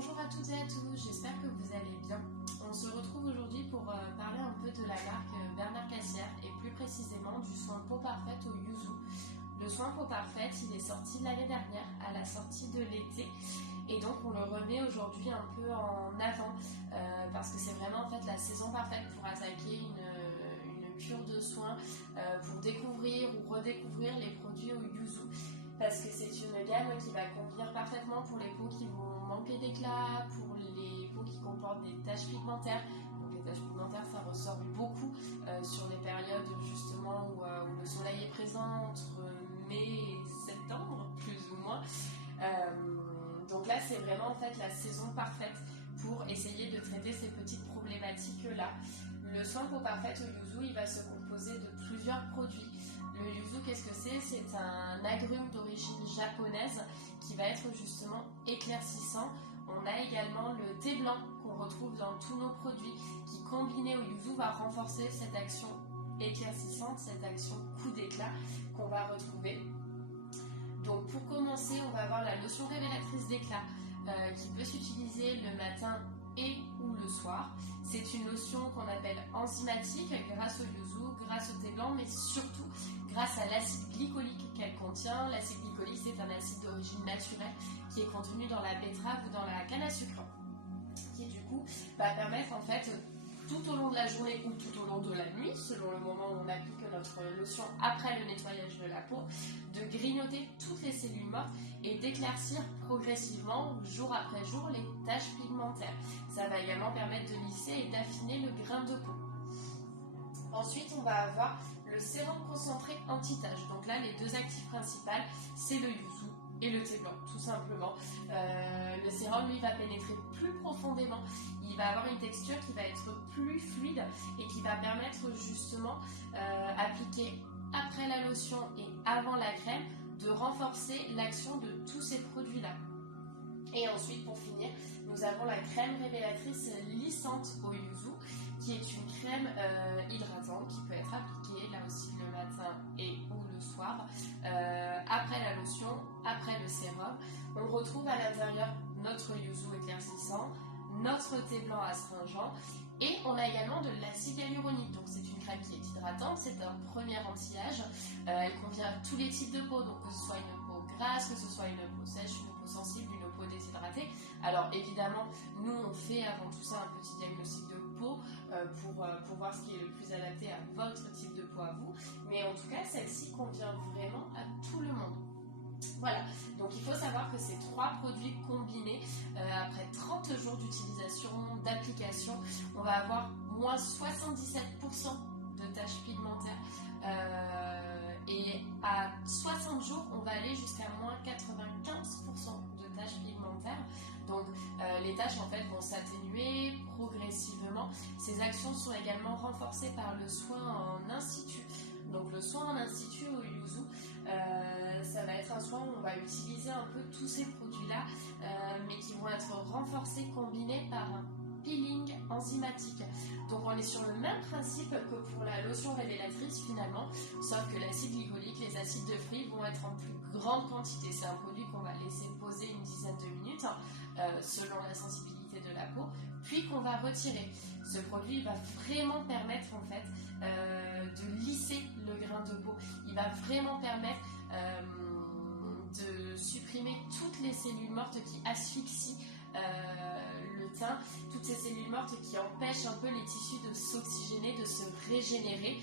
Bonjour à toutes et à tous, j'espère que vous allez bien. On se retrouve aujourd'hui pour parler un peu de la marque Bernard Cassière et plus précisément du soin peau parfaite au yuzu. Le soin peau parfaite, il est sorti l'année dernière à la sortie de l'été et donc on le remet aujourd'hui un peu en avant parce que c'est vraiment en fait la saison parfaite pour attaquer une cure de soins, pour découvrir ou redécouvrir les produits au yuzu. Parce que c'est une gamme qui va convenir parfaitement pour les peaux qui vont manquer d'éclat, pour les peaux qui comportent des taches pigmentaires. Donc les taches pigmentaires, ça ressort beaucoup sur les périodes justement où le soleil est présent entre mai et septembre, plus ou moins. Donc là, c'est vraiment en fait la saison parfaite pour essayer de traiter ces petites problématiques-là. Le soin peau parfaite au yuzu, il va se composer de plusieurs produits. Le yuzu, qu'est-ce que c'est? C'est un agrume d'origine japonaise qui va être justement éclaircissant. On a également le thé blanc qu'on retrouve dans tous nos produits qui, combiné au yuzu, va renforcer cette action éclaircissante, cette action coup d'éclat qu'on va retrouver. Donc pour commencer, on va avoir la lotion révélatrice d'éclat qui peut s'utiliser le matin et ou le soir. C'est une lotion qu'on appelle enzymatique grâce au yuzu, grâce au thé blanc, mais surtout grâce à l'acide glycolique qu'elle contient. L'acide glycolique, c'est un acide d'origine naturelle qui est contenu dans la betterave ou dans la canne à sucre, qui du coup va permettre en fait tout au long de la journée ou tout au long de la nuit, selon le moment où on applique notre lotion après le nettoyage de la peau, de grignoter toutes les cellules mortes et d'éclaircir progressivement, jour après jour, les taches pigmentaires. Ça va également permettre de lisser et d'affiner le grain de peau. Ensuite, on va avoir le sérum concentré anti-taches. Donc là, les deux actifs principaux, c'est le yuzu et le thé blanc, tout simplement. Le sérum, lui, va pénétrer plus profondément. Il va avoir une texture qui va être plus fluide et qui va permettre justement, appliquée après la lotion et avant la crème, de renforcer l'action de tous ces produits-là. Et ensuite, pour finir, nous avons la crème révélatrice lissante au yuzu, qui est une crème hydratante qui peut être appliquée là aussi le matin et ou le soir, après la lotion, après le sérum. On retrouve à l'intérieur notre yuzu éclaircissant, notre thé blanc astringent, et on a également de l'acide hyaluronique. Donc c'est une crème qui est hydratante, c'est un premier anti-âge. Elle convient à tous les types de peau, donc que ce soit une peau grasse, que ce soit une peau sèche, une peau sensible, une peau déshydratée. Alors évidemment, nous on fait avant tout ça un petit diagnostic de peau pour voir ce qui est le plus adapté à votre type de peau à vous. Mais en tout cas, celle-ci convient vraiment à tout le monde. Voilà, donc il faut savoir que ces trois produits combinés, après 30 jours d'utilisation, d'application, on va avoir moins 77% de taches pigmentaires. Et à 60 jours, on va aller jusqu'à moins 95% de taches pigmentaires. Donc les taches en fait vont s'atténuer progressivement. Ces actions sont également renforcées par le soin en institut. Donc le soin en institut au yuzu, ça va être un soin où on va utiliser un peu tous ces produits-là, mais qui vont être renforcés, combinés par un peeling enzymatique. Donc on est sur le même principe que pour la lotion révélatrice finalement, sauf que l'acide glycolique, les acides de fruits vont être en plus grande quantité. C'est un produit qu'on va laisser poser une dizaine de minutes, selon la sensibilité de la peau, puis qu'on va retirer. Ce produit va vraiment permettre en fait de lisser le grain de peau. Il va vraiment permettre de supprimer toutes les cellules mortes qui asphyxient le teint, toutes ces cellules mortes qui empêchent un peu les tissus de s'oxygéner, de se régénérer,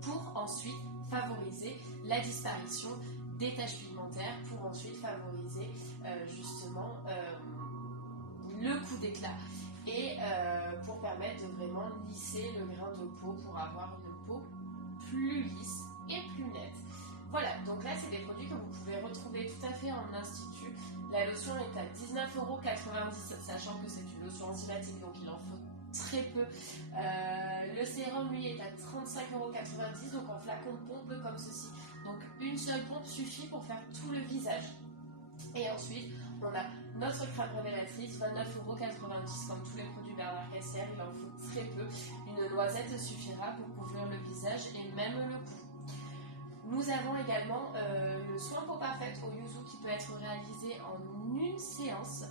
pour ensuite favoriser la disparition des taches pigmentaires, pour ensuite favoriser justement le coup d'éclat et pour permettre de vraiment lisser le grain de peau pour avoir une peau plus lisse et plus nette. Voilà, donc là c'est des produits que vous pouvez retrouver tout à fait en institut. La lotion est à 19,90 €, sachant que c'est une lotion enzymatique, donc il en faut très peu. Le sérum, lui, est à 35,90 €, donc en flacon pompe comme ceci. Donc une seule pompe suffit pour faire tout le visage. Et ensuite, on a notre crème révélatrice, 29,90 € comme tous les produits Bernard Cassière, il en faut très peu. Une noisette suffira pour couvrir le visage et même le cou. Nous avons également le soin peau parfaite au yuzu qui peut être réalisé en une séance.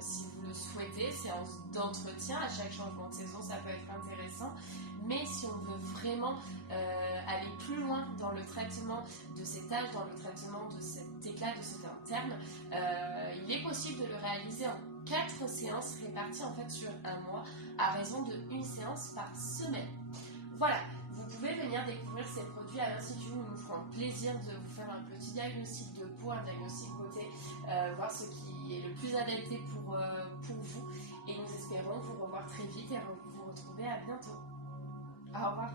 si vous le souhaitez, séance d'entretien à chaque changement de saison, ça peut être intéressant. Mais si on veut vraiment aller plus loin dans le traitement de cet âge, dans le traitement de cet éclat, de cet interne, il est possible de le réaliser en 4 séances réparties en fait sur un mois à raison de 1 séance par semaine. Voilà, vous pouvez venir découvrir ces produits à l'Institut. Nous nous ferons plaisir de vous faire un petit diagnostic de peau, un diagnostic beauté, voir ce qui est le plus adapté pour vous. Et nous espérons vous revoir très vite et vous retrouver à bientôt. Au revoir.